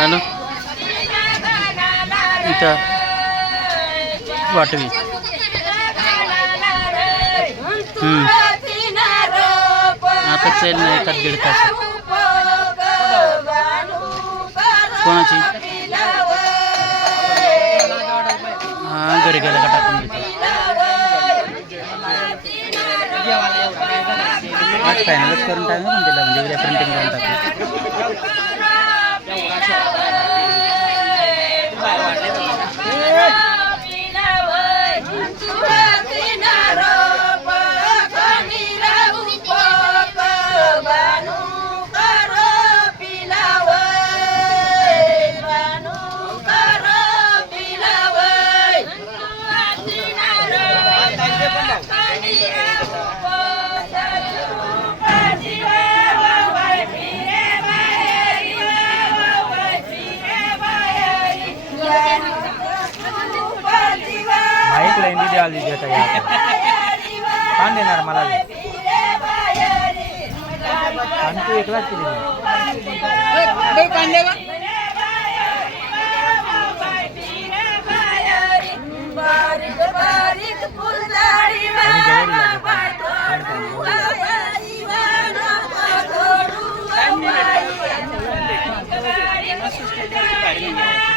हा इथं वाटवी। आता चेल नाही एकाच दीड तास कोणाची? हा घरी गेला का टाकून घेतो आज करून टाकलं पण तिला म्हणजे उद्या प्रिंटिंग करून टाकली का या पान देणार मला आणि तू एकलाच केली नाही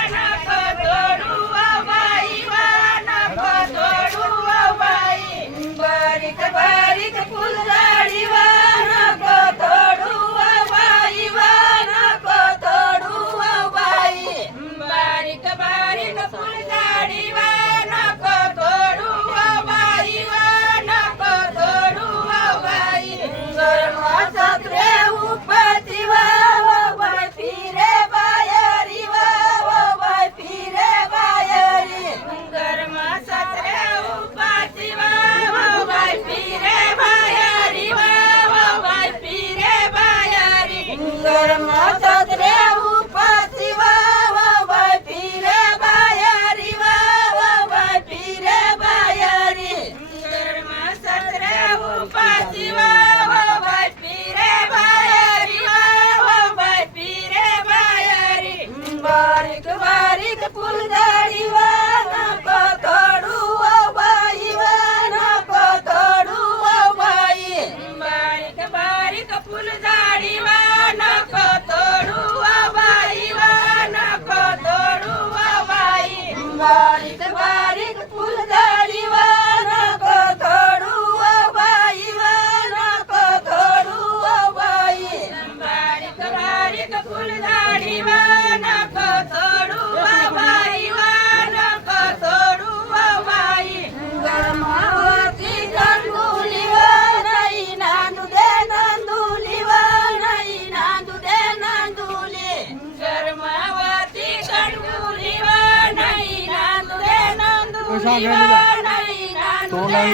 तो नाही